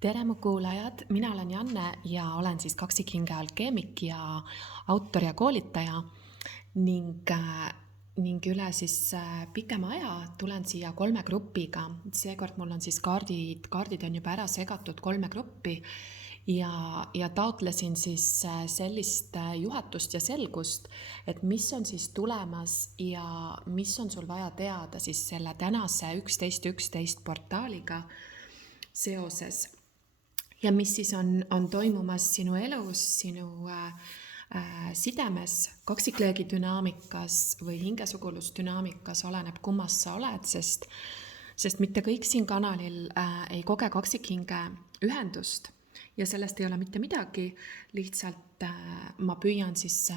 Tere mu kuulajad, mina olen Janne ja olen siis kaksikhinge alkeemik ja autor ja koolitaja ning üle siis pikema aja tulen siia 3 grupiga. Seekord mul on siis kaardid on juba ära segatud 3 gruppi ja taotlesin siis sellist juhatust ja selgust, et mis on siis tulemas ja mis on sul vaja teada siis selle tänase 11.11 portaaliga seoses. Ja mis siis on toimumas sinu elus, sinu sidemes, kaksikleegi dünaamikas või hingesugulusdünaamikas, oleneb kummast sa oled, sest mitte kõik siin kanalil ei koge kaksikhinge ühendust ja sellest ei ole mitte midagi, lihtsalt ma püüan siis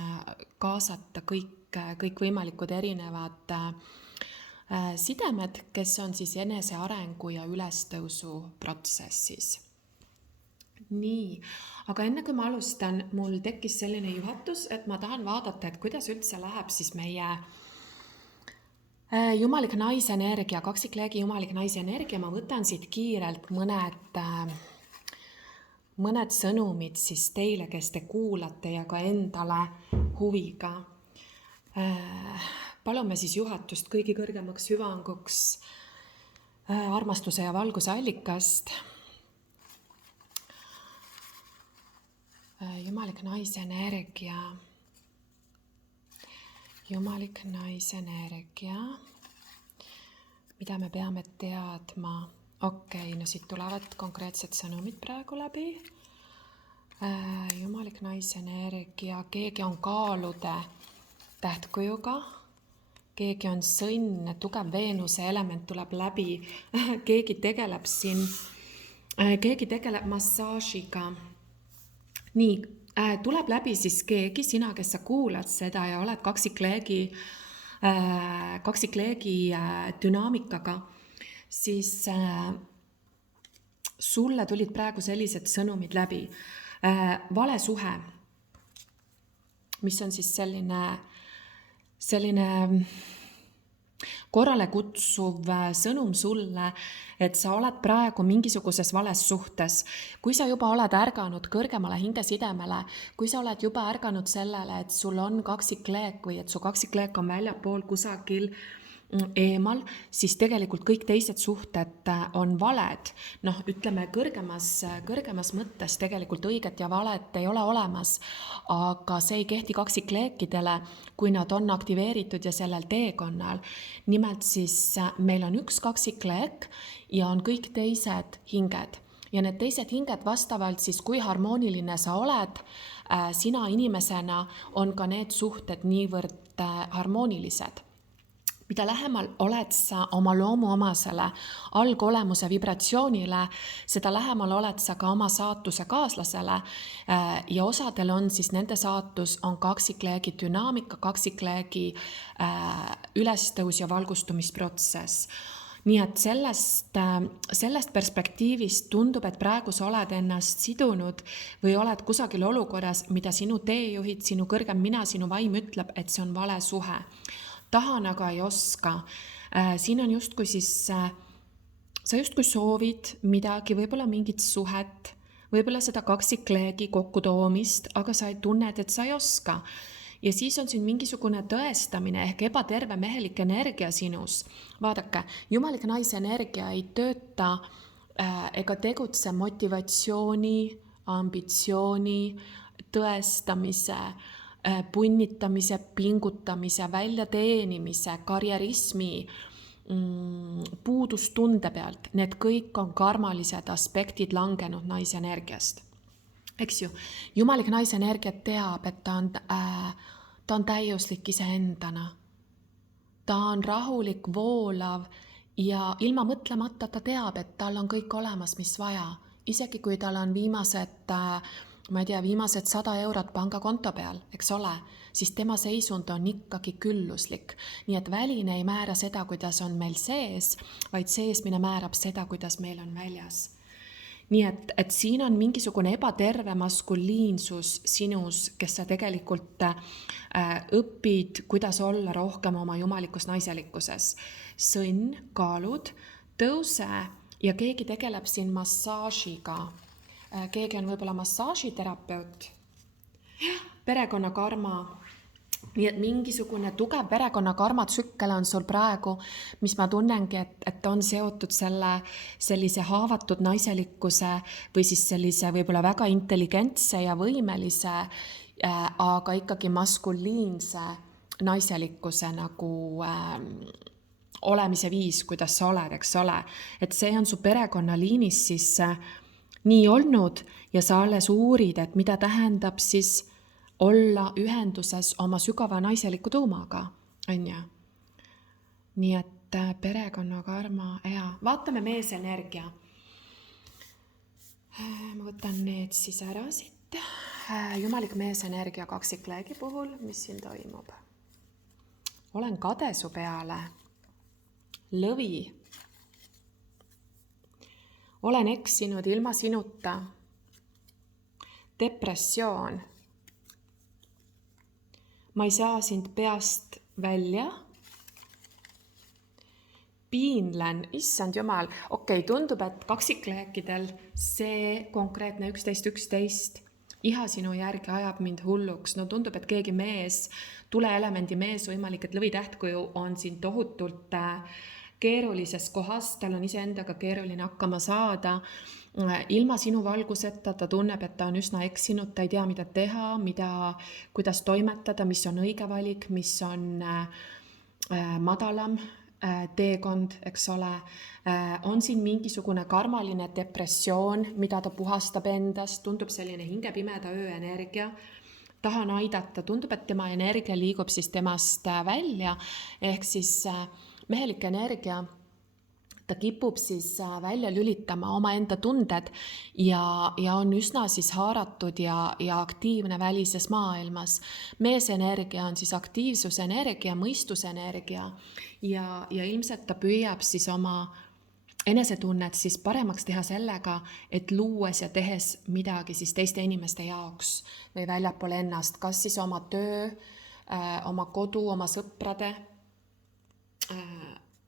kaasata kõik võimalikud erinevad sidemed, kes on siis enesearengu ja ülestõusu protsessis. Nii, aga enne kui ma alustan, mul tekkis selline juhatus, et ma tahan vaadata, et kuidas üldse läheb siis meie jumalik naisenergia, kaksikleegi jumalik naisenergia. Ma võtan siit kiirelt mõned sõnumid siis teile, kes te kuulate ja ka endale huviga. Palume siis juhatust kõigi kõrgemaks hüvanguks armastuse ja valguse allikast. Jumalik naisenergia, mida me peame teadma. Okei, no siit tulevad konkreetsed sõnumid praegu läbi. Jumalik naisenergia, keegi on kaalude tähtkujuga, keegi on sõnn, tugev Veenuse element tuleb läbi, keegi tegeleb massaažiga. Nii, tuleb läbi siis keegi, sina, kes sa kuulad seda ja oled kaksikleegi dünaamikaga, siis sulle tulid praegu sellised sõnumid läbi. Vale suhe, mis on siis selline korrale kutsuv sõnum sulle, et sa oled praegu mingisuguses vales suhtes. Kui sa juba oled ärganud kõrgemale hingesidemele, kui sa oled juba ärganud sellele, et sul on kaksikleek või et su kaksikleek on väljapool kusagil eemal, siis tegelikult kõik teised suhted on valed. Noh, ütleme kõrgemas mõttes tegelikult õiget ja valet ei ole olemas, aga see ei kehti kaksikleekidele, kui nad on aktiveeritud ja sellel teekonnal. Nimelt siis meil on üks kaksikleek ja on kõik teised hinged. Ja need teised hinged vastavalt siis, kui harmooniline sa oled, sina inimesena on ka need suhted niivõrd harmoonilised. Mida lähemal oled sa oma loomuomasele algolemuse vibratsioonile, seda lähemal oled sa ka oma saatuse kaaslasele ja osadel on siis nende saatus on kaksikleegi dünaamika, kaksikleegi ülestõus ja valgustumisprotsess. Nii et sellest perspektiivist tundub, et praegu sa oled ennast sidunud või oled kusagil olukorras, mida sinu teejuhid, sinu kõrgem mina, sinu vaim ütleb, et see on vale suhe. Tahan aga ei oska. Siin on justkui siis, sa justkui soovid midagi, võib-olla mingit suhet, võib-olla seda kaksikleegi kokkutoomist, aga sa ei tunne, et sa ei oska. Ja siis on siin mingisugune tõestamine ehk ebaterve mehelik energia sinus. Vaadake, jumalik naise energia ei tööta ega tegutse motivatsiooni, ambitsiooni, tõestamise, punnitamise, pingutamise, väljateenimise, karjerismi, puudustunde pealt. Need kõik on karmalised aspektid langenud naisenergiast. Eks ju, jumalik naisenergia teab, et ta on täiuslik iseendana. Ta on rahulik, voolav ja ilma mõtlemata ta teab, et tal on kõik olemas, mis vaja. Isegi kui tal on viimased 100 eurot pangakonto peal, eks ole, siis tema seisund on ikkagi külluslik. Nii et väline ei määra seda, kuidas on meil sees, vaid seesmine määrab seda, kuidas meil on väljas. Nii et siin on mingisugune ebaterve maskuliinsus sinus, kes sa tegelikult õpid, kuidas olla rohkem oma jumalikus naiselikkuses. Sõnn, kaalud, tõuse ja keegi tegeleb siin massaažiga. Keegi on võib-olla massaažiterapeut. Perekonnakarma. Nii et mingisugune tugev perekonnakarma tsükkel on sul praegu, mis ma tunnengi, et on seotud sellise haavatud naiselikkuse või siis sellise võib-olla väga intelligentse ja võimelise, aga ikkagi maskuliinse naiselikkuse nagu olemise viis, kuidas sa oled, eks ole. Et see on su perekonnaliinis siis nii olnud ja sa alles uurid, et mida tähendab siis olla ühenduses oma sügava naiseliku tuumaga, on ju. Nii et perekonnakarma, vaatame meesenergia. Ma võtan need siis ära siit. Jumalik meesenergia kaksikleegi puhul, mis siin toimub. Olen kade su peale. Lõvi. Olen eksinud ilma sinuta. Depressioon. Ma ei saa sind peast välja. Piinlen, issand jumal. Okei, tundub, et kaksikleekidel see konkreetne 11.11 iha sinu järgi ajab mind hulluks. No tundub, et keegi mees, tuleelemendi mees, võimalik, et lõvitähtkuju on siin tohutult keerulises kohas. Tal on iseendaga keeruline hakkama saada. Ilma sinu valguseta ta tunneb, et ta on üsna eksinud, ta ei tea, mida teha, kuidas toimetada, mis on õige valik, mis on madalam teekond, eks ole. On siin mingisugune karmaline depressioon, mida ta puhastab endast, tundub selline hingepimeda ööenergia. Tahan aidata, tundub, et tema energia liigub siis temast välja, ehk siis mehelik energia. Ta kipub siis välja lülitama omaenda tunded ja on üsna siis haaratud ja aktiivne välises maailmas. Meesenergia on siis aktiivsusenergia, mõistusenergia ja ilmselt ta püüab siis oma enesetunnet siis paremaks teha sellega, et luues ja tehes midagi siis teiste inimeste jaoks või väljapool ennast, kas siis oma töö, oma kodu, oma sõprade,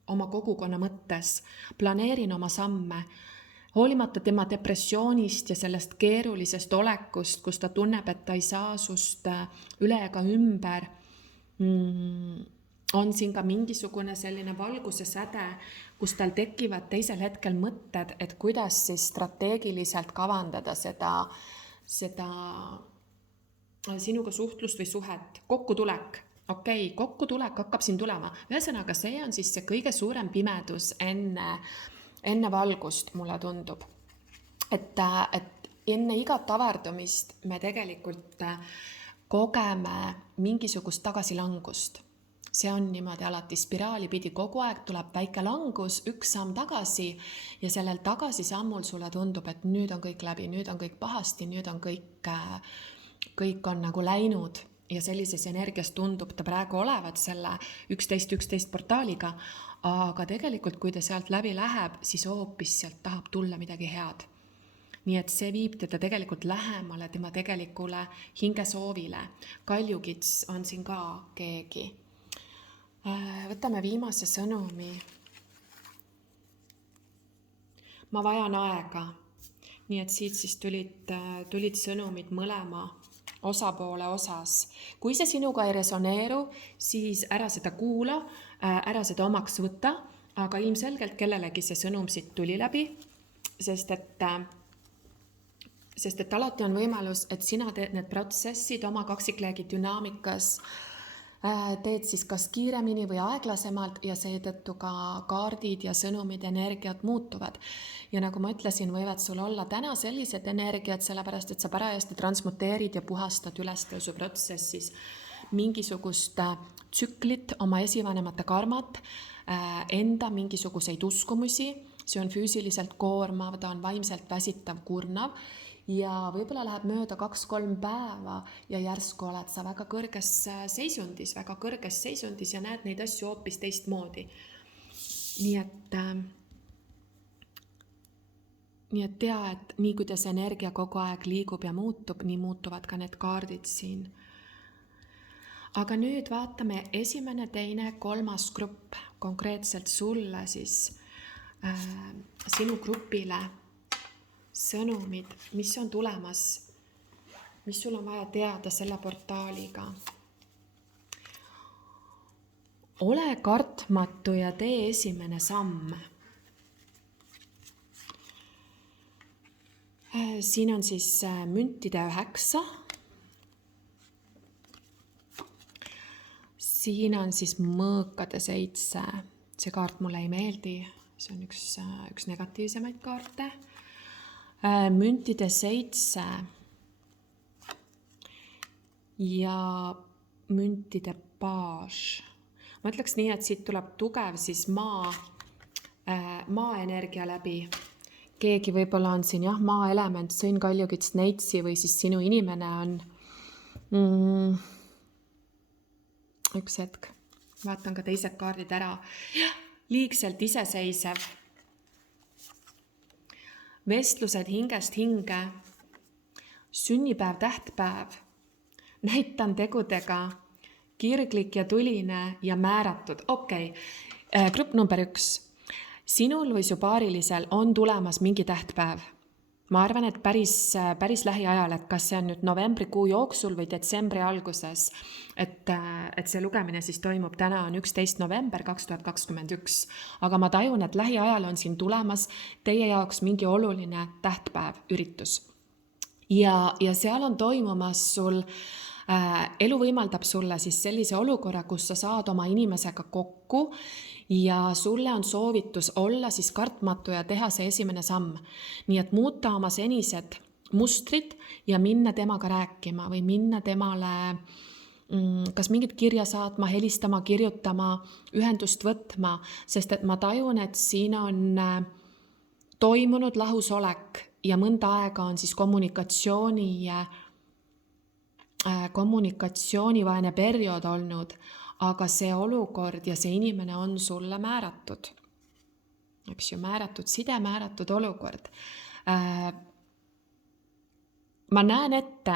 oma kogukonna mõttes, planeerin oma samme, hoolimata tema depressioonist ja sellest keerulisest olekust, kus ta tunneb, et ta ei saa sust üle ega ümber, on siin ka mingisugune selline valguse säde, kus tal tekivad teisel hetkel mõtted, et kuidas siis strateegiliselt kavandada seda sinuga suhtlust või suhet, kokkutulek. Okei, kokkutulek hakkab siin tulema. Ühesõnaga, see on siis see kõige suurem pimedus enne valgust, mulle tundub. Et enne igat avardumist me tegelikult kogeme mingisugust tagasilangust. See on niimoodi alati spiraali pidi, kogu aeg tuleb väike langus, üks samm tagasi ja sellel tagasisammul sulle tundub, et nüüd on kõik läbi, nüüd on kõik pahasti, nüüd on kõik on nagu läinud. Ja sellises energias tundub ta praegu olevat selle 11.11 portaaliga, aga tegelikult kui ta sealt läbi läheb, siis hoopis sealt tahab tulla midagi head. Nii et see viib teda tegelikult lähemale tema tegelikule hingesoovile. Kaljukits on siin ka keegi. Võtame viimase sõnumi. Ma vajan aega. Nii et siit siis tulid sõnumid mõlema osapoole osas. Kui see sinuga ei resoneeru, siis ära seda kuula, ära seda omaks võtta, aga ilmselgelt kellelegi see sõnum siit tuli läbi, sest et alati on võimalus, et sina teed need protsessid oma kaksikleegi dünaamikas, teed siis kas kiiremini või aeglasemalt ja seetõttu ka kaardid ja sõnumid, energiat muutuvad. Ja nagu ma ütlesin, võivad sul olla täna sellised energiat, sellepärast et sa parajasti transmuteerid ja puhastad ülestõusu protsessis mingisugust tsüklit, oma esivanemate karmat, enda mingisuguseid uskumusi, see on füüsiliselt koormav, ta on vaimselt väsitav, kurnav ja võib-olla läheb mööda 2-3 päeva ja järsku oled sa väga kõrges seisundis ja näed neid asju hoopis teistmoodi. Nii et tea, et nii kuidas energia kogu aeg liigub ja muutub, nii muutuvad ka need kaardid siin. Aga nüüd vaatame 1., 2., 3. grupp konkreetselt sulle siis. sinu grupile sõnumid, mis on tulemas, mis sul on vaja teada selle portaaliga. Ole kartmatu ja tee esimene samm. Siin on siis müntide 9. Siin on siis mõõkade 7. See kaart mulle ei meeldi. See on üks negatiivsemaid kaarte. Müntide 7 ja müntide paas. Ma ütleks nii, et siit tuleb tugev siis maaenergia läbi. Keegi võib-olla on siin maaelement, sõin kaljukits neitsi või siis sinu inimene on. Üks hetk, vaatan ka teised kaardid ära. Liigselt iseseisev. Vestlused hingest hinge. Sünnipäev, tähtpäev. Näitan tegudega. Kirglik ja tuline ja määratud. Okei. Grupp number 1. Sinul või su paarilisel on tulemas mingi tähtpäev. Ma arvan, et päris lähiajal, et kas see on nüüd novembrikuu jooksul või detsembri alguses, et see lugemine siis toimub. Täna on 11. november 2021, aga ma tajun, et lähiajal on siin tulemas teie jaoks mingi oluline tähtpäev, üritus. Ja seal on toimumas sul, elu võimaldab sulle siis sellise olukorra, kus sa saad oma inimesega kokku ja sulle on soovitus olla siis kartmatu ja teha see esimene samm. Nii et muuta oma senised mustrid ja minna temaga rääkima või minna temale kas mingit kirja saatma, helistama, kirjutama, ühendust võtma, sest et ma tajun, et siin on toimunud lahusolek ja mõnda aega on siis kommunikatsioonivaene periood olnud, aga see olukord ja see inimene on sulle määratud. Eks ju, määratud side, määratud olukord. Ma näen ette,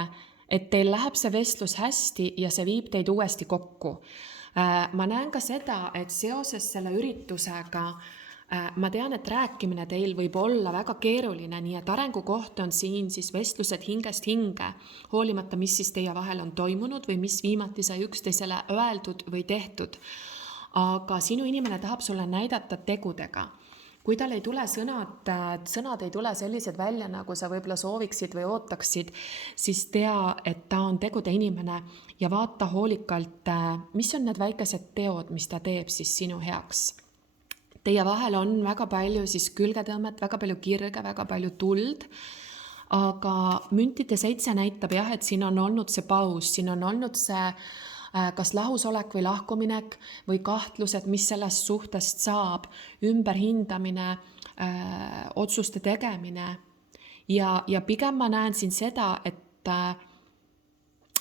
et teil läheb see vestlus hästi ja see viib teid uuesti kokku. Ma näen ka seda, et seoses selle üritusega ma tean, et rääkimine teil võib olla väga keeruline, nii et arengukoht on siin siis vestlused hingest hinge, hoolimata, mis siis teie vahel on toimunud või mis viimati sai üksteisele öeldud või tehtud. Aga sinu inimene tahab sulle näidata tegudega. Kui tal ei tule sõnad ei tule sellised välja, nagu sa võib-olla sooviksid või ootaksid, siis tea, et ta on tegude inimene ja vaata hoolikalt, mis on need väikesed teod, mis ta teeb siis sinu heaks. Teie vahel on väga palju siis külgetõmmet, väga palju kirge, väga palju tuld, aga müntide 7 näitab et siin on olnud see paus, siin on olnud see kas lahusolek või lahkuminek või kahtlused, mis sellest suhtest saab, ümberhindamine, otsuste tegemine ja pigem ma näen siin seda, et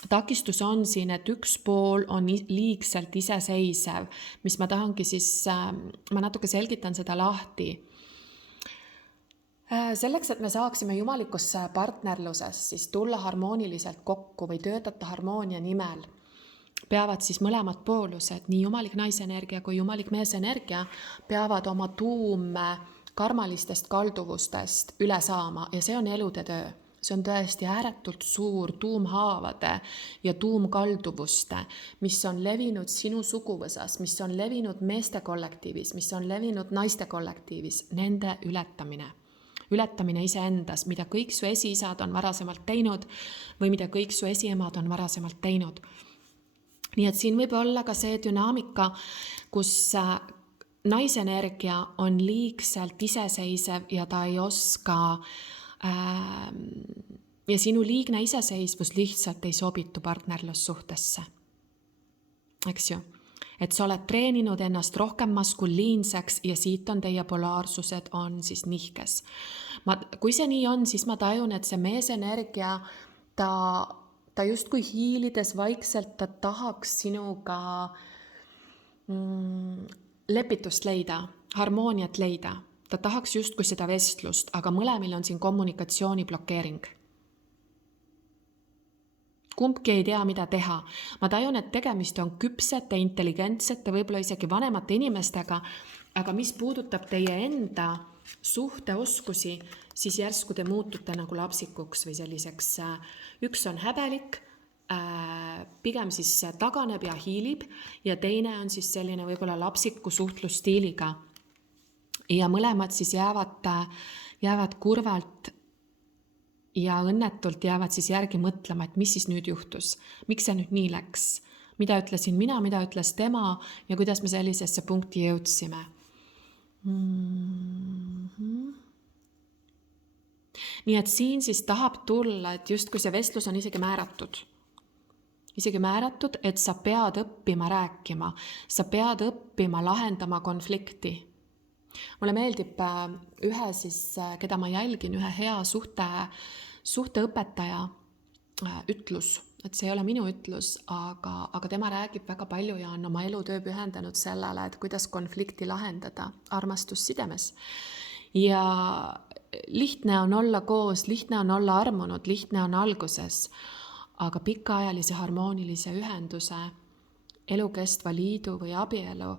takistus on siin, et üks pool on liigselt iseseisev, mis ma tahangi siis, ma natuke selgitan seda lahti. Selleks, et me saaksime jumalikus partnerluses siis tulla harmooniliselt kokku või töötada harmoonia nimel, peavad siis mõlemad poolused, nii jumalik naisenergia kui jumalik meesenergia, peavad oma tuum karmalistest kalduvustest üle saama ja see on elude töö. See on tõesti ääretult suur tuumhaavade ja tuumkalduvuste, mis on levinud sinu suguvõsas, mis on levinud meeste kollektiivis, mis on levinud naiste kollektiivis, nende ületamine. Ületamine iseendas, mida kõik su esiisad on varasemalt teinud või mida kõik su esiemad on varasemalt teinud. Nii et siin võib olla ka see dünaamika, kus naisenergia on liigselt iseseisev ja ta ei oska ja sinu liigne iseseisvus lihtsalt ei sobitu partnerlussuhtesse. Eks ju? Et sa oled treeninud ennast rohkem maskuliinseks ja siit on teie polaarsused on siis nihkes. Kui see nii on, siis ma tajun, et see meesenergia, ta justkui hiilides vaikselt, ta tahaks sinuga lepitust leida, harmooniat leida. Ta tahaks justkui seda vestlust, aga mõlemil on siin kommunikatsiooni blokeering. kumbki ei tea, mida teha. Ma tajun, et tegemist on küpsete, intelligentsete, võib-olla isegi vanemate inimestega, aga mis puudutab teie enda suhteoskusi, siis järsku te muutute nagu lapsikuks või selliseks, üks on häbelik, pigem siis taganeb ja hiilib ja teine on siis selline võib-olla lapsiku suhtlusstiiliga. Ja mõlemad siis jäävad kurvalt ja õnnetult jäävad siis järgi mõtlema, et mis siis nüüd juhtus, miks see nüüd nii läks, mida ütlesin mina, mida ütles tema ja kuidas me sellisesse punkti jõudsime. Nii et siin siis tahab tulla, et just kui see vestlus on isegi määratud, et sa pead õppima rääkima, sa pead õppima lahendama konflikti. Mulle meeldib ühe siis, keda ma jälgin, ühe hea suhteõpetaja ütlus, et see ei ole minu ütlus, aga tema räägib väga palju ja on oma elutöö pühendanud sellele, et kuidas konflikti lahendada armastussidemes. Ja lihtne on olla koos, lihtne on olla armunud, lihtne on alguses, aga pikaajalise harmoonilise ühenduse, elukestva liidu või abielu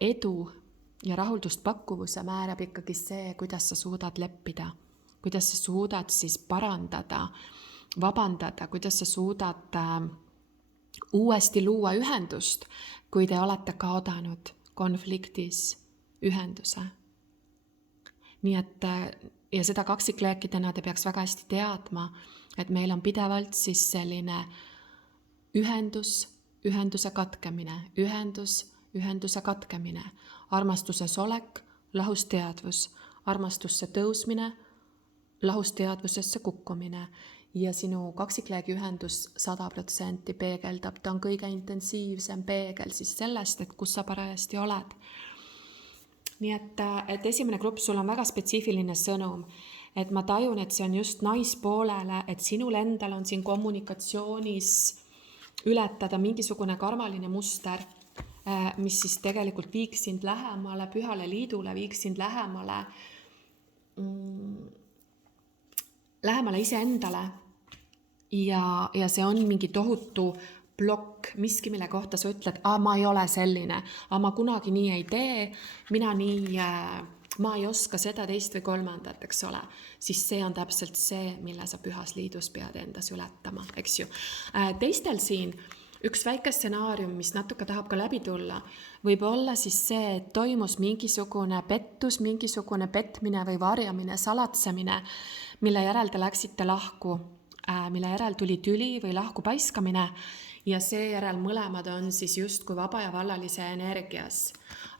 edu ja rahuldust pakkuvuse määrab ikkagi see, kuidas sa suudad leppida, kuidas sa suudad siis parandada, vabandada, kuidas sa suudad uuesti luua ühendust, kui te olete kaotanud konfliktis ühenduse. Nii et, ja seda kaksikleekidena te peaks väga hästi teadma, et meil on pidevalt siis selline ühenduse katkemine, ühenduse katkemine, armastuses olek, lahusteadvus, armastusse tõusmine, lahusteadvusesse kukkumine ja sinu kaksikleegi ühendus 100% peegeldab, ta on kõige intensiivsem peegel siis sellest, et kus sa parajasti oled. Nii et esimene grupp, sul on väga spetsiifiline sõnum, et ma tajun, et see on just naispoolele, et sinul endal on siin kommunikatsioonis ületada mingisugune karmaline muster, mis siis tegelikult viiks sind lähemale pühale liidule, viiks sind lähemale iseendale ja see on mingi tohutu plokk, miski, mille kohta sa ütled, ma ei ole selline, ma kunagi nii ei tee, ma ei oska seda, teist või kolmandat, eks ole, siis see on täpselt see, mille sa pühas liidus pead endas ületama, eks ju. Teistel siin üks väike stsenaarium, mis natuke tahab ka läbi tulla, võib olla siis see, et toimus mingisugune pettus, mingisugune petmine või varjamine, salatsemine, mille järel te läksite lahku, mille järel tuli tüli või lahku paiskamine ja seejärel mõlemad on siis justkui vaba ja vallalise energias.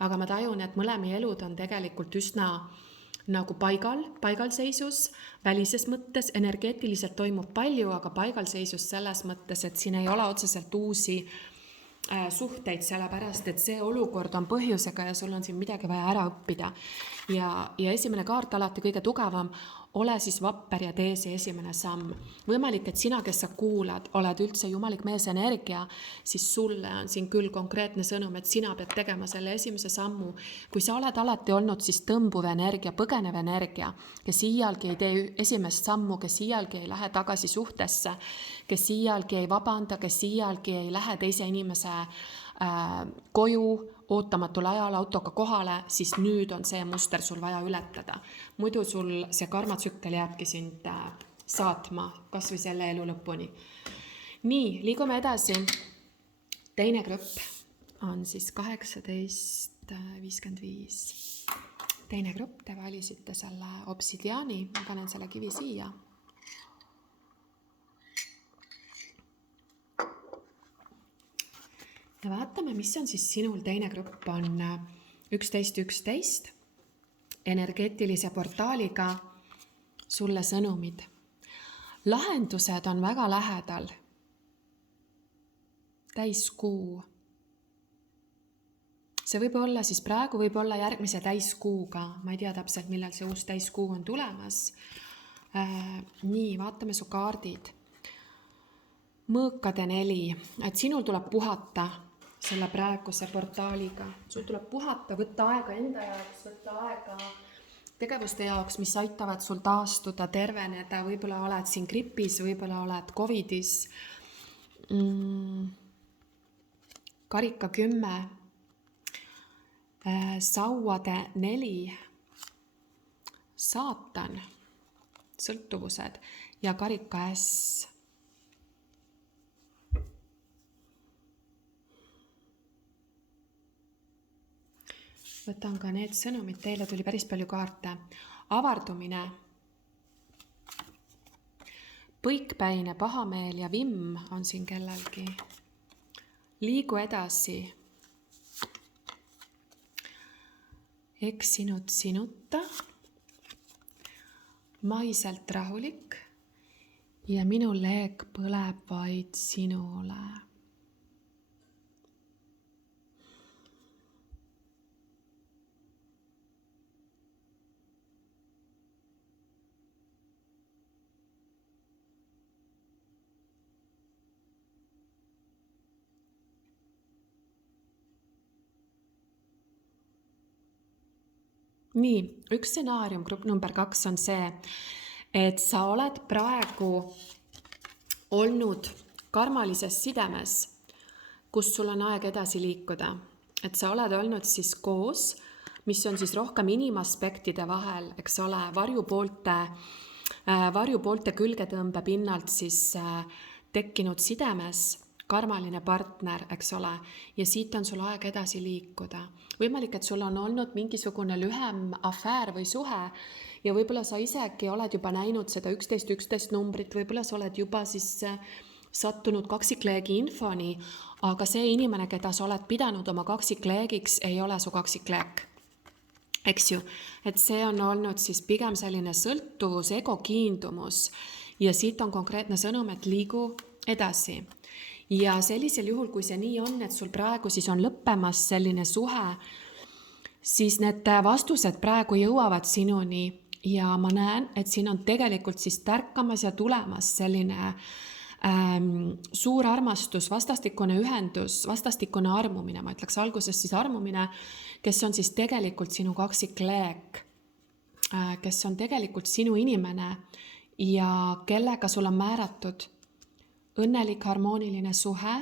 Aga ma tajun, et mõlemi elud on tegelikult üsna nagu paigalseisus, välises mõttes, energeetiliselt toimub palju, aga paigalseisus selles mõttes, et siin ei ole otseselt uusi suhteid, sellepärast, et see olukord on põhjusega ja sul on siin midagi vaja ära õppida. Ja esimene kaart alati kõige tugevam, ole siis vapper ja tee see esimene samm. Võimalik, et sina, kes sa kuulad, oled üldse jumalik mees energia, siis sulle on siin küll konkreetne sõnum, et sina pead tegema selle esimese sammu. Kui sa oled alati olnud siis tõmbuv energia, põgenev energia, kes iialgi ei tee esimest sammu, kes iialgi ei lähe tagasi suhtesse, kes iialgi ei vabanda, kes iialgi ei lähe teise inimese koju ootamatul ajal autoga kohale, siis nüüd on see muster sul vaja ületada. Muidu sul see karmatsükkel jääbki sind saatma, kas või selle elu lõpuni. Nii, liigume edasi. Teine grupp on siis 1855. Teine grupp, te valisite selle obsidiaani, ma panen selle kivi siia. Ja vaatame, mis on siis sinul. Teine grupp on 11.11 energeetilise portaaliga sulle sõnumid. Lahendused on väga lähedal. Täiskuu. See võib olla siis praegu, võib olla järgmise täiskuuga. Ma ei tea täpselt, millal see uus täiskuu on tulemas. Nii, vaatame su kaardid. Mõõkade 4, et sinul tuleb puhata selle praeguse portaaliga. Sul tuleb puhata, võtta aega enda jaoks, võtta aega tegevuste jaoks, mis aitavad sul taastuda, terveneda, võib-olla oled siin gripis, võib-olla oled Covidis. Karika 10, sauade 4, saatan, sõltuvused ja karika S. Võtan ka need sõnumid, teile tuli päris palju kaarte. Avardumine, põikpäine, pahameel ja vimm on siin kellelgi. Liigu edasi. Eksinud sinuta. Maiselt rahulik. Ja minu leek põleb vaid sinule. Nii, üks stsenaarium, grupp number 2 on see, et sa oled praegu olnud karmalises sidemes, kus sul on aeg edasi liikuda. Et sa oled olnud siis koos, mis on siis rohkem inimaspektide vahel, eks ole, varjupoolte külgetõmbe pinnalt siis tekkinud sidemes, karmaline partner, eks ole, ja siit on sul aeg edasi liikuda. Võimalik, et sul on olnud mingisugune lühem afäär või suhe ja võib-olla sa isegi oled juba näinud seda 11 numbrit, võib-olla sa oled juba siis sattunud kaksikleegi infoni, aga see inimene, keda sa oled pidanud oma kaksikleegiks, ei ole su kaksikleek. Eks ju, et see on olnud siis pigem selline sõltuvus, egokiindumus ja siit on konkreetne sõnum, et liigu edasi. Ja sellisel juhul, kui see nii on, et sul praegu siis on lõppemas selline suhe, siis need vastused praegu jõuavad sinuni ja ma näen, et siin on tegelikult siis tärkamas ja tulemas selline suur armastus, vastastikune ühendus, vastastikune armumine, ma ütleks alguses siis armumine, kes on siis tegelikult sinu kaksikleek, kes on tegelikult sinu inimene ja kellega sul on määratud õnnelik harmooniline suhe,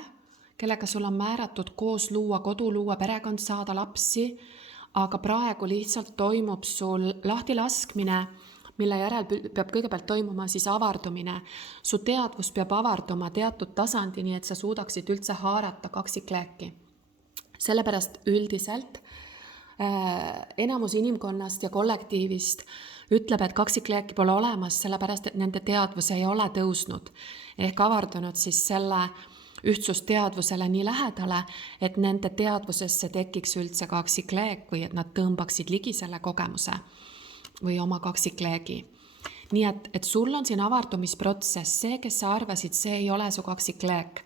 kellega sul on määratud koos luua, kodu luua, perekond saada, lapsi, aga praegu lihtsalt toimub sul lahtilaskmine, mille järel peab kõigepealt toimuma siis avardumine. Su teadvus peab avarduma teatud tasandini, et sa suudaksid üldse haarata kaksikleeki. Sellepärast üldiselt enamus inimkonnast ja kollektiivist ütleb, et kaksikleeki pole olemas, sellepärast, et nende teadvus ei ole tõusnud ehk avardunud siis selle ühtsusteadvusele nii lähedale, et nende teadvusesse tekiks üldse kaksikleek või et nad tõmbaksid ligi selle kogemuse või oma kaksikleegi. Nii et sul on siin avardumisprotsess, see, kes sa arvasid, see ei ole su kaksikleek.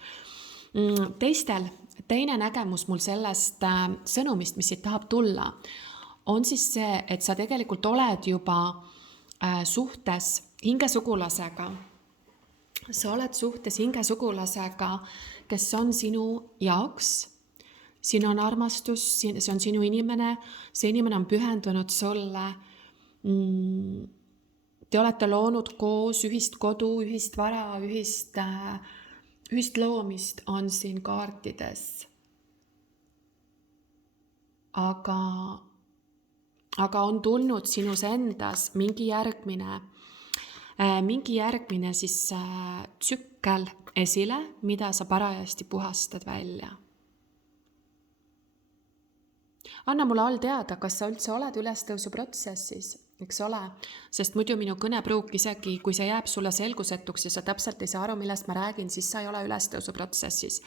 Teine nägemus mul sellest sõnumist, mis siit tahab tulla, on siis see, et sa tegelikult oled juba suhtes hingesugulasega. Sa oled suhtes hingesugulasega, kes on sinu jaoks. Siin on armastus, see on sinu inimene, see inimene on pühendunud sulle. Te olete loonud koos ühist kodu, ühist vara, ühist loomist on siin kaartides. Aga on tulnud sinus endas mingi järgmine siis tsükkel esile, mida sa parajasti puhastad välja. Anna mulle all teada, kas sa üldse oled ülestõusu protsessis, eks ole, sest muidu minu kõnepruuk isegi, kui see jääb sulle selgusetuks ja sa täpselt ei saa aru, millest ma räägin, siis sa ei ole ülestõusu protsessis.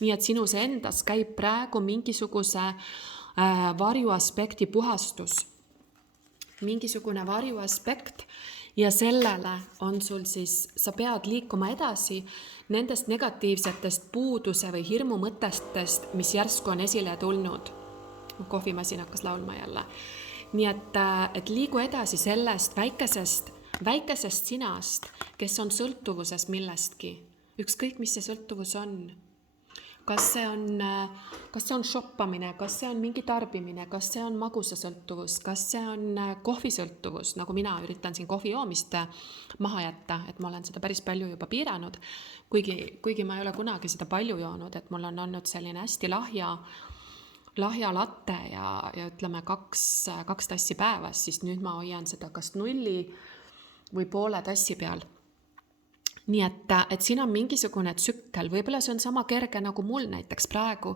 Nii et sinus endas käib praegu mingisuguse varjuaspekti puhastus. Mingisugune varjuaspekt ja sellele on sul siis, sa pead liikuma edasi nendest negatiivsetest puuduse või hirmu mõtestest, mis järsku on esile tulnud. Kohvimasin hakkas laulma jälle. Nii et liigu edasi sellest väikesest sinast, kes on sõltuvuses millestki. Ükskõik, mis see sõltuvus on. kas see on shoppamine, kas see on mingi tarbimine, kas see on magusasõltuvus, kas see on kohvisõltuvus, nagu mina üritan siin kohvi joomist maha jätta, et ma olen seda päris palju juba piiranud, kuigi ma ei ole kunagi seda palju joonud, et mul on olnud selline hästi lahja latte ja ütleme 2 tassi päevas, siis nüüd ma hoian seda kas 0 või poole tassi peal. Nii et siin on mingisugune tsükkel, võib-olla see on sama kerge nagu mul näiteks praegu,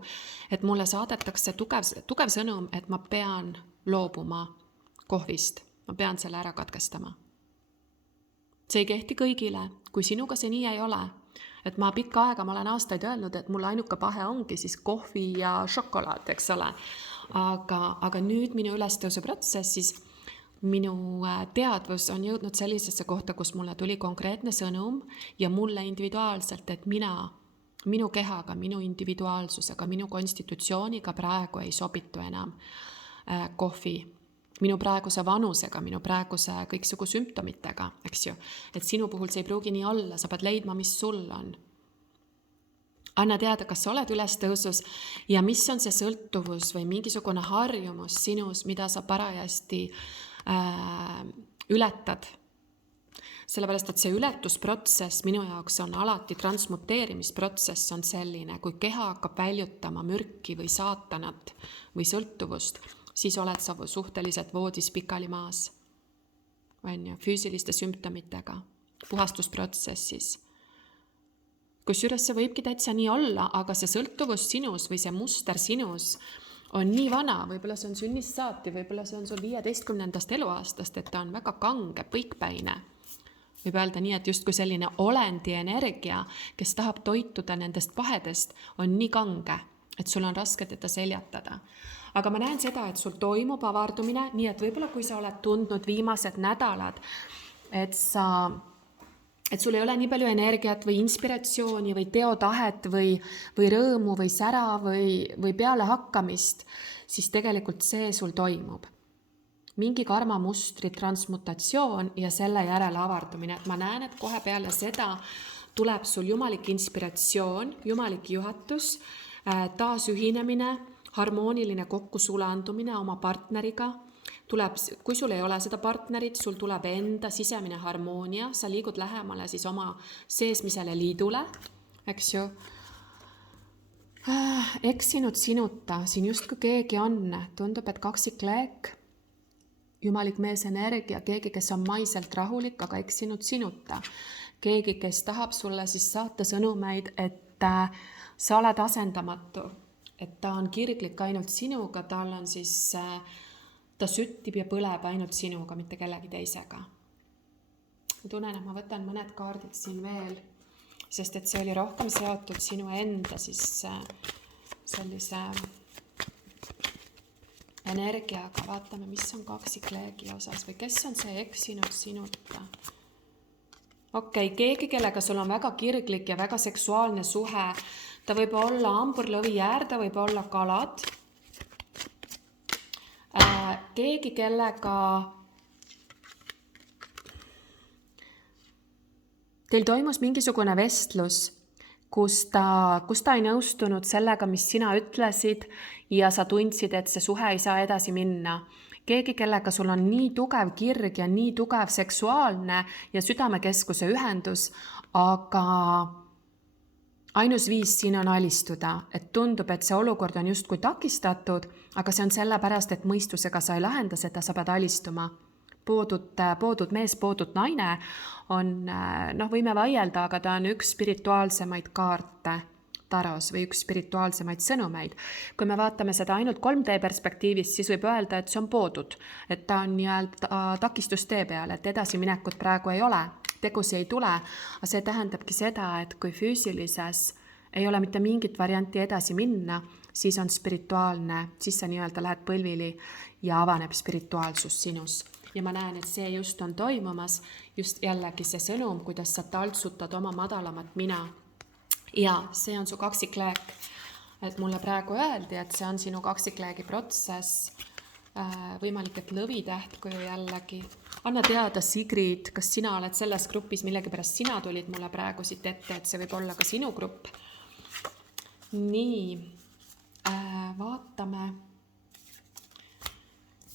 et mulle saadetakse tugev sõnum, et ma pean loobuma kohvist, ma pean selle ära katkestama. See ei kehti kõigile, kui sinuga see nii ei ole, et ma pikka aega, ma olen aastaid öelnud, et mul ainuke pahe ongi siis kohvi ja šokolaad, eks ole, aga nüüd minu ülestõusu protsessis minu teadvus on jõudnud sellisesse kohta, kus mulle tuli konkreetne sõnum ja mulle individuaalselt, et minu kehaga, minu individuaalsusega, minu konstitutsiooniga praegu ei sobitu enam kohvi. Minu praeguse vanusega, minu praeguse kõiksugu sümptomitega, eks ju. Et sinu puhul see ei pruugi nii olla, sa pead leidma, mis sul on. Anna teada, kas sa oled ülestõusus ja mis on see sõltuvus või mingisugune harjumus sinus, mida sa parajasti ületad. Sellepärast, et see ületusprotsess minu jaoks on alati transmuteerimisprotsess on selline, kui keha hakkab väljutama mürki või saatanat või sõltuvust, siis oled sa suhteliselt voodis pikali maas. Füüsiliste sümptomitega, puhastusprotsessis. Kusjuures see võibki täitsa nii olla, aga see sõltuvus sinus või see muster sinus on nii vana, võib-olla see on sünnist saati, võib-olla see on sul 15. eluaastast, et ta on väga kange, põikpäine. Võib öelda nii, et justkui selline olendi energia, kes tahab toituda nendest pahedest, on nii kange, et sul on raske teda seljatada. Aga ma näen seda, et sul toimub avardumine, nii et võib-olla kui sa oled tundnud viimased nädalad, et sul ei ole nii palju energiat või inspiratsiooni või teotahet või rõõmu või sära või peale hakkamist, siis tegelikult see sul toimub. Mingi karmamustri transmutatsioon ja selle järele avardumine. Et ma näen, et kohe peale seda tuleb sul jumalik inspiratsioon, jumalik juhatus, taasühinemine, harmooniline kokkusulandumine oma partneriga. Kui sul ei ole seda partnerit, sul tuleb enda sisemine harmoonia, sa liigud lähemale siis oma seesmisele liidule, eks ju. Eksinud sinuta, siin justkui keegi on, tundub, et kaksikleek, jumalik mees energia, keegi, kes on maiselt rahulik, aga eksinud sinuta. Keegi, kes tahab sulle siis saata sõnumeid, et sa oled asendamatu, et ta on kirglik ainult sinuga, tal on siis... Ta süttib ja põleb ainult sinuga, mitte kellegi teisega. Ma tunnen, et ma võtan mõned kaardid siin veel, sest et see oli rohkem seotud sinu enda siis sellise energiaga. Vaatame, mis on kaksikleegi osas või kes on see eksinud sinuta. Okei, keegi, kellega sul on väga kirglik ja väga seksuaalne suhe. Ta võib olla hamburlõvi äär, ta võib olla kalad. Keegi, kellega teil toimus mingisugune vestlus, kus ta ei nõustunud sellega, mis sina ütlesid ja sa tundsid, et see suhe ei saa edasi minna. Keegi, kellega sul on nii tugev kirg ja nii tugev seksuaalne ja südamekeskuse ühendus, aga ainus viis siin on alistuda, et tundub, et see olukord on justkui takistatud, aga see on sellepärast, et mõistusega sa ei lahenda seda, sa pead alistuma. Poodud mees, poodud naine on, võime vaielda, aga ta on üks spirituaalsemaid kaarte taros või üks spirituaalsemaid sõnumeid. Kui me vaatame seda ainult 3D perspektiivist, siis võib öelda, et see on poodud, et ta on nii-öelda takistustee peal, et edasiminekut praegu ei ole. Tegusi ei tule, aga see tähendabki seda, et kui füüsilises ei ole mitte mingit varianti edasi minna, siis on spirituaalne, siis sa nii-öelda lähed põlvili ja avaneb spirituaalsus sinus. Ja ma näen, et see just on toimumas, just jällegi see sõnum, kuidas sa taltsutad oma madalamat mina. Ja see on su kaksikleek, et mulle praegu öeldi, et see on sinu kaksikleegi protsess, võimalik, et lõvitäht, kui jällegi. Anna teada, Sigrid, kas sina oled selles grupis, millegipärast sina tulid mulle praegu siit ette, et see võib olla ka sinu grupp. nii, vaatame.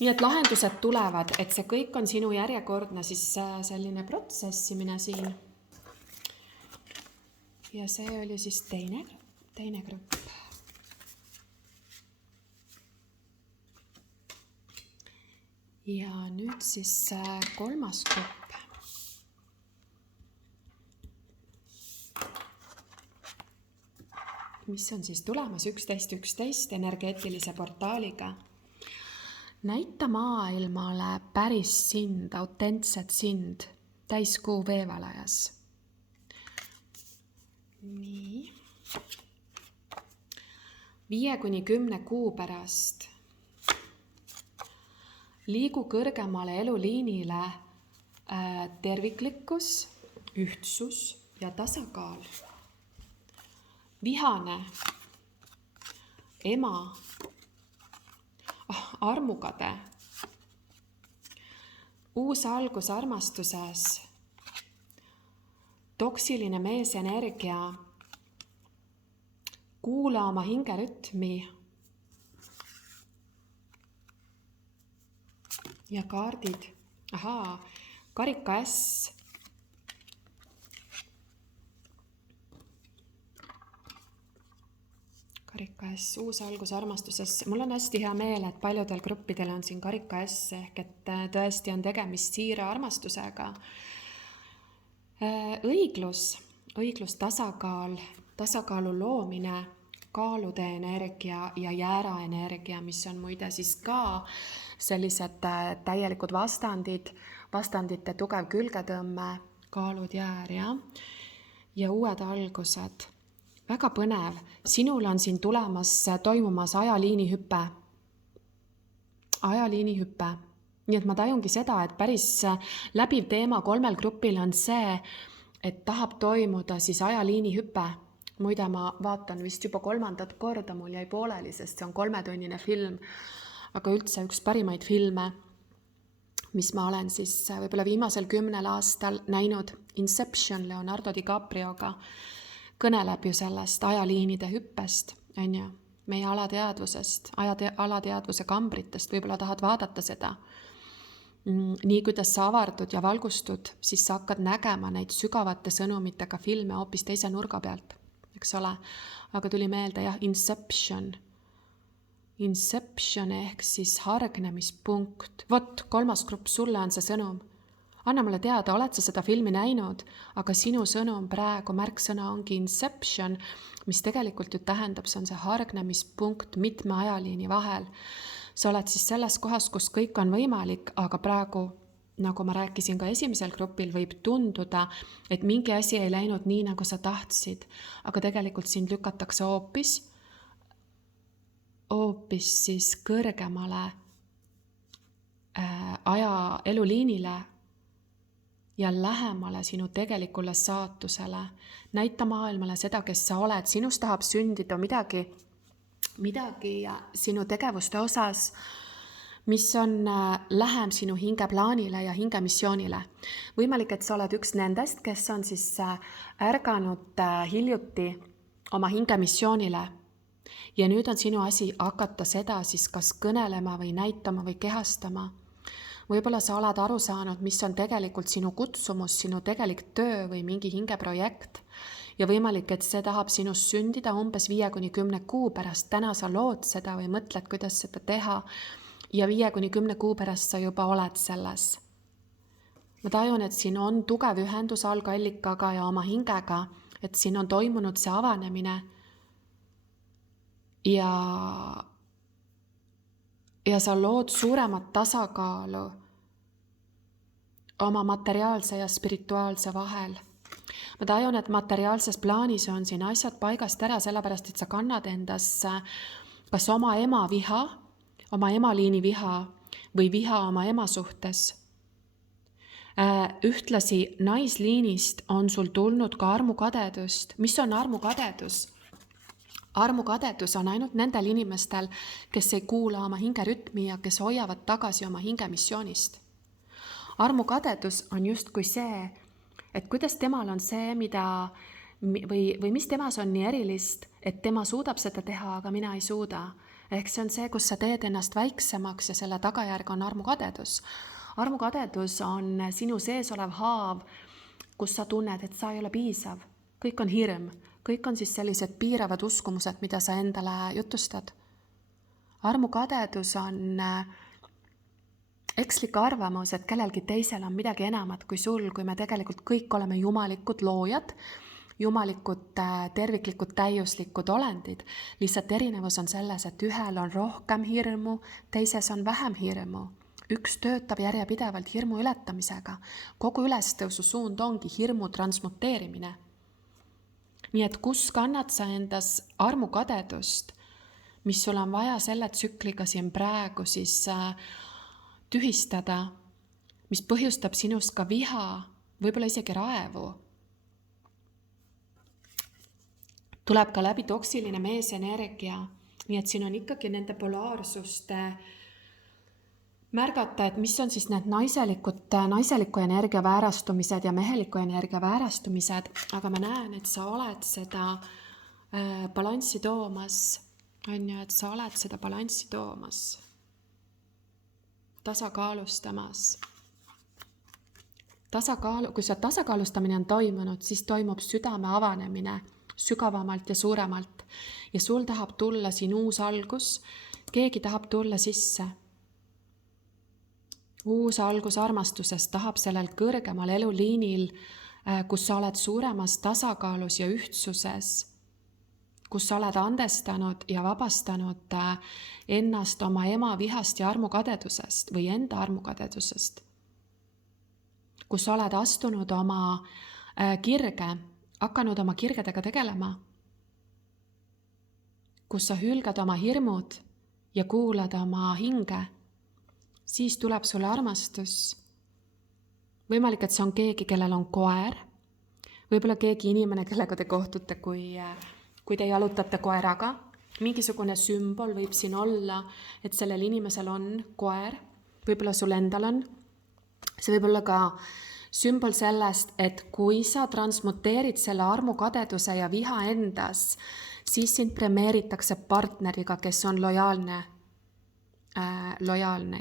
Nii et lahendused tulevad, et see kõik on sinu järjekordne siis selline protsessimine siin. Ja see oli siis teine grupp. Ja nüüd siis kolmas grupp. Mis on siis tulemas 11.11 energeetilise portaaliga. Näita maailmale päris sind, autentset sind, täiskuu veevalajas. Nii. 5-10 kuu pärast liigu kõrgemale eluliinile terviklikkus, ühtsus ja tasakaal. Vihane, ema, armukade, uus algus armastuses, toksiline meesenergia, kuula oma hingerütmi ja kaardid. Karika S. Karika S, uus algus armastuses. Mul on hästi hea meel, et paljudel gruppidel on siin Karika S, ehk et tõesti on tegemist siira armastusega. Õiglus, tasakaal, tasakaalu loomine, kaalude energia ja jäära energia, mis on muide siis ka sellised täielikud vastandite tugev külgetõmme, kaalud, jäär ja uued algused. Väga põnev. Sinul on siin toimumas ajaliinihüpe. Nii et ma tajungi seda, et päris läbiv teema 3 grupil on see, et tahab toimuda siis ajaliinihüpe. Muide, ma vaatan vist juba 3. korda, mul jäi pooleli, sest see on 3-tunnine film. Aga üldse üks parimaid filme, mis ma olen siis võib-olla viimasel 10 aastal näinud, Inception Leonardo DiCaprioga, kõneleb ju sellest ajaliinide hüppest, meie alateadvusest, alateadvuse kambritest, võib-olla tahad vaadata seda. Nii kuidas sa avardud ja valgustud, siis sa hakkad nägema neid sügavate sõnumitega filme hoopis teise nurga pealt, eks ole. Aga tuli meelde Inception ehk siis hargnemispunkt. Vot, 3. grupp, sulle on see sõnum. Anna mulle teada, oled sa seda filmi näinud, aga sinu sõnum praegu, märksõna ongi Inception, mis tegelikult ju tähendab, see on see hargnemispunkt mitme ajaliini vahel. Sa oled siis selles kohas, kus kõik on võimalik, aga praegu, nagu ma rääkisin ka esimesel grupil, võib tunduda, et mingi asi ei läinud nii, nagu sa tahtsid, aga tegelikult sind lükatakse hoopis siis kõrgemale eluliinile ja lähemale sinu tegelikule saatusele. Näita maailmale seda, kes sa oled. Sinust tahab sündida midagi sinu tegevuste osas, mis on lähem sinu hingeplaanile ja hingemissioonile. Võimalik, et sa oled üks nendest, kes on siis ärganud hiljuti oma hingemissioonile. Ja nüüd on sinu asi hakata seda siis kas kõnelema või näitama või kehastama. Võib-olla sa oled aru saanud, mis on tegelikult sinu kutsumus, sinu tegelik töö või mingi hingeprojekt. Ja võimalik, et see tahab sinust sündida umbes 5-10 kuu pärast. Täna sa lood seda või mõtled, kuidas seda teha. Ja 5-10 kuu pärast sa juba oled selles. Ma tajun, et siin on tugev ühendus algallikaga ja oma hingega, et siin on toimunud see avanemine. Ja sa lood suuremat tasakaalu oma materiaalse ja spirituaalse vahel. Ma tajun, et materiaalses plaanis on siin asjad paigast ära, sellepärast, et sa kannad endas kas oma ema viha, oma emaliini viha või viha oma ema suhtes. Ühtlasi naisliinist on sul tulnud ka armukadedust. Mis on armukadedus? Armukadedus on ainult nendel inimestel, kes ei kuula oma hingerütmi ja kes hoiavad tagasi oma hingemissioonist. Armukadedus on justkui see, et kuidas temal on see, mida või mis temas on nii erilist, et tema suudab seda teha, aga mina ei suuda. Ehk see on see, kus sa teed ennast väiksemaks ja selle tagajärg on armukadedus. Armukadedus on sinu sees olev haav, kus sa tunned, et sa ei ole piisav. Kõik on hirm, kõik on siis sellised piiravad uskumused, mida sa endale jutustad. Armukadedus on ekslik arvamus, et kellelgi teisel on midagi enamat kui sul, kui me tegelikult kõik oleme jumalikud loojad, jumalikud terviklikud täiuslikud olendid. Lihtsalt erinevus on selles, et ühel on rohkem hirmu, teises on vähem hirmu. Üks töötab järjepidevalt hirmu ületamisega. Kogu ülestõusu suund ongi hirmu transmuteerimine. Nii et kus kannad sa endas armukadedust, mis sul on vaja selle tsükliga siin praegu siis tühistada, mis põhjustab sinust ka viha, võib-olla isegi raevu. Tuleb ka läbi toksiline meesenergia, nii et siin on ikkagi nende polaarsuste märgata, et mis on siis need naiseliku energia väärastumised ja meheliku energia väärastumised, aga ma näen, et sa oled seda balanssi toomas, et sa oled seda balanssi toomas, tasakaalustamas. Kui see tasakaalustamine on toimunud, siis toimub südame avanemine sügavamalt ja suuremalt ja sul tahab tulla siin uus algus, keegi tahab tulla sisse. Uus algus armastusest tahab sellel kõrgemal eluliinil, kus sa oled suuremas tasakaalus ja ühtsuses, kus sa oled andestanud ja vabastanud ennast oma ema vihast ja armukadedusest või enda armukadedusest, kus sa oled astunud oma kirge, hakanud oma kirgedega tegelema, kus sa hülgad oma hirmud ja kuulad oma hinge, siis tuleb sulle armastus. Võimalik, et see on keegi, kellel on koer, võib-olla keegi inimene, kellega te kohtute, kui te jalutate koeraga. Mingisugune sümbol võib siin olla, et sellel inimesel on koer, võib-olla sul endal on. See võib olla ka sümbol sellest, et kui sa transmuteerid selle armukadeduse ja viha endas, siis sind premeeritakse partneriga, kes on lojaalne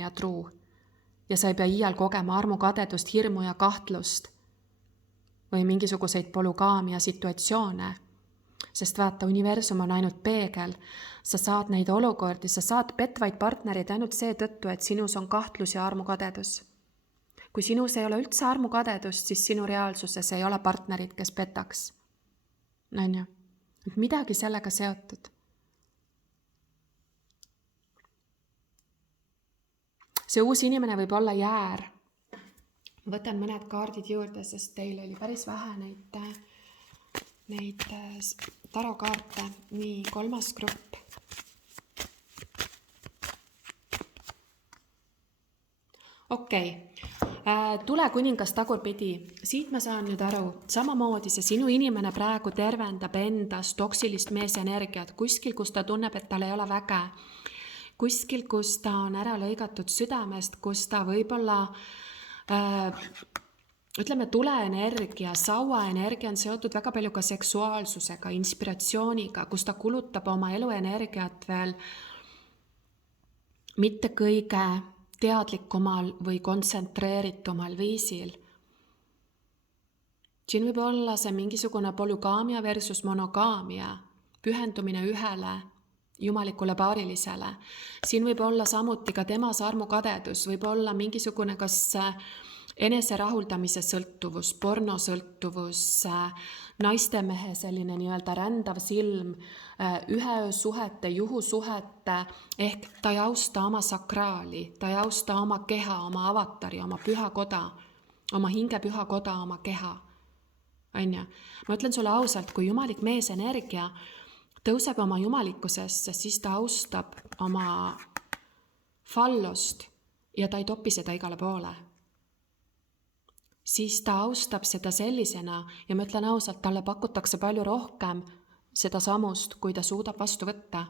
ja truu. Ja sa ei pea iial kogema armukadedust, hirmu ja kahtlust või mingisuguseid polügaamia situatsioone. Sest vaata, universum on ainult peegel. Sa saad neid olukordi, sa saad petvaid partnereid ainult seetõttu, et sinus on kahtlus ja armukadedus. Kui sinus ei ole üldse armukadedust, siis sinu reaalsuses ei ole partnerid, kes petaks. Midagi sellega seotud. See uus inimene võib olla jäär. Ma võtan mõned kaardid juurde, sest teil oli päris vähe neid tarokaarte. Nii, 3. grupp. Okei. Tule kuningas tagurpidi. Siit ma saan nüüd aru. Samamoodi see sinu inimene praegu tervendab endas toksilist meesenergiat kuskil, kus ta tunneb, et tal ei ole väge. Kuskil, kus ta on ära lõigatud südamest, kus ta võib-olla, tuleenergia, sauaenergia on seotud väga palju ka seksuaalsusega, inspiratsiooniga, kus ta kulutab oma eluenergiat veel mitte kõige teadlikumal või kontsentreeritumal viisil. Siin võib olla see mingisugune polügaamia versus monogaamia, pühendumine ühele jumalikule paarilisele. Siin võib olla samuti ka temas armukadedus, võib olla mingisugune kas enese rahuldamise sõltuvus, pornosõltuvus, naistemehe selline nii-öelda rändav silm, üheöösuhete, juhusuhete, ehk ta ei austa oma sakraali, ta ei austa oma keha, oma avatari, oma pühakoda, oma hinge pühakoda, oma keha. Ma ütlen sulle ausalt, kui jumalik meesenergia tõuseb oma jumalikkusesse, siis ta austab oma fallost ja ta ei topi seda igale poole. Siis ta austab seda sellisena ja ma ütlen ausalt, talle pakutakse palju rohkem seda samust, kui ta suudab vastu võtta.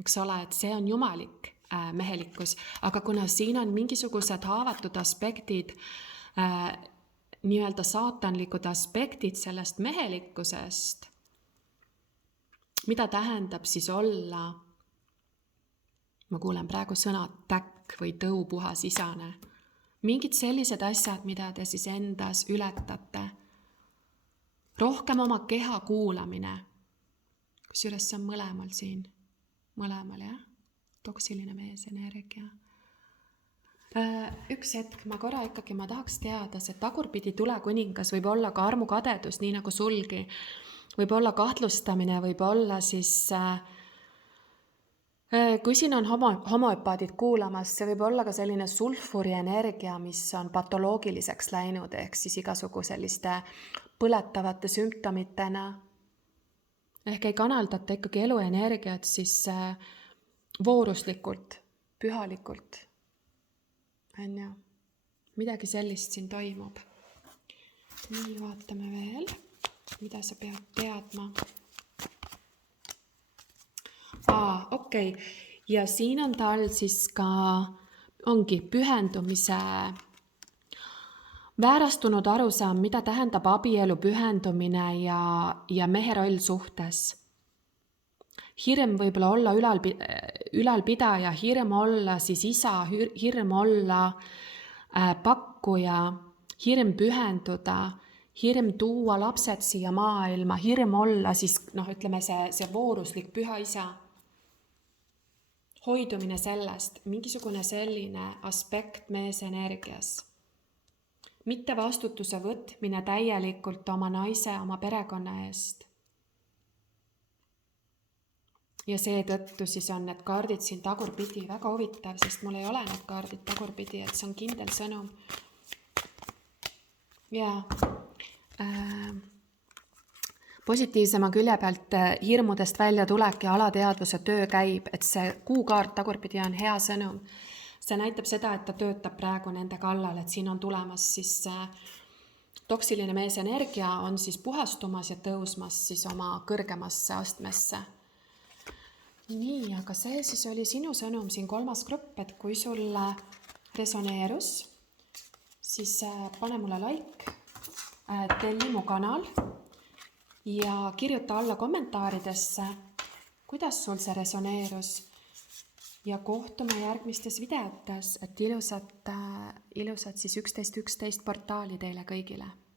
Eks ole, et see on jumalik mehelikkus, aga kuna siin on mingisugused haavatud aspektid nii-öelda saatanlikud aspektid sellest mehelikkusest, mida tähendab siis olla, ma kuulen praegu sõna täkk või tõupuhas isane, mingid sellised asjad, mida te siis endas ületate, rohkem oma keha kuulamine, kusjuures see on mõlemal siin, mõlemal jah, toksiline meesenergia. Üks hetk, ma tahaks teada, see tagurpidi tulekuningas võib olla ka armukadedus, nii nagu sulgi, võib olla kahtlustamine, võib olla siis, kui siin on homoöpaadid kuulamas, see võib olla ka selline sulfuri energia, mis on patoloogiliseks läinud, ehk siis igasugu selliste põletavate sümptomitena. Ehk ei kanaldata ikkagi eluenergiat siis vooruslikult, pühalikult. Midagi sellist siin toimub. Nii, vaatame veel, mida sa pead teadma. Okei. Ja siin on tal siis ka, ongi pühendumise väärastunud arusaam, mida tähendab abielu pühendumine ja mehe roll suhtes. Hirm võib-olla olla ülalpidaja, hirm olla siis isa, hirm olla pakkuja, hirm pühenduda, hirm tuua lapsed siia maailma, hirm olla siis, ütleme see vooruslik püha isa. Hoidumine sellest, mingisugune selline aspekt meesenergias. Mitte vastutuse võtmine täielikult oma naise, oma perekonna eest. Ja seetõttu siis on need kaardid siin tagurpidi väga huvitav, sest mul ei ole need kaardid tagurpidi, et see on kindel sõnum. Ja positiivsema külje pealt hirmudest välja tulek ja alateadvuse töö käib, et see kuukaart tagurpidi on hea sõnum. See näitab seda, et ta töötab praegu nende kallal, et siin on tulemas siis toksiline meesenergia on siis puhastumas ja tõusmas siis oma kõrgemasse astmesse. Nii, aga see siis oli sinu sõnum siin 3. grupp, et kui sulle resoneerus, siis pane mulle like, telli mu kanal ja kirjuta alla kommentaaridesse, kuidas sul see resoneerus ja kohtume järgmistes videotes, et ilusat siis 11.11 portaali teile kõigile.